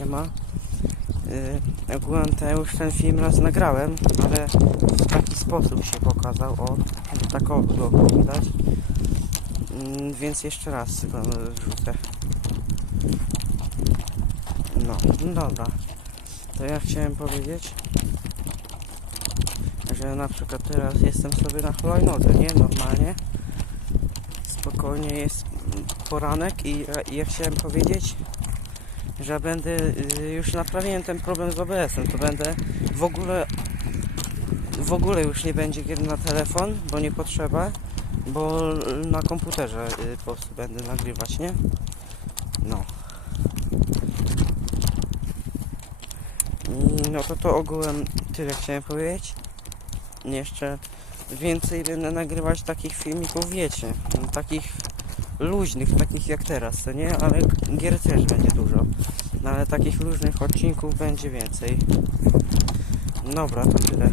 siema. Yy, ogółem to już ten film raz nagrałem, ale w taki sposób się pokazał, o, tak o było widać. Mm, więc jeszcze raz go wrzucę. No, no dobra. To ja chciałem powiedzieć, że na przykład teraz jestem sobie na hulajnodze, nie? Normalnie. Spokojnie jest poranek i, i ja chciałem powiedzieć, że będę, y, już naprawiłem ten problem z OBS-em, to będę w ogóle, w ogóle już nie będzie gier na telefon, bo nie potrzeba, bo na komputerze y, po prostu będę nagrywać, nie? No. I No to to ogółem tyle chciałem powiedzieć. Jeszcze więcej będę nagrywać takich filmików, wiecie, takich luźnych, takich jak teraz, to nie? Ale gier też będzie dużo. No ale takich luźnych odcinków będzie więcej. Dobra, to tyle.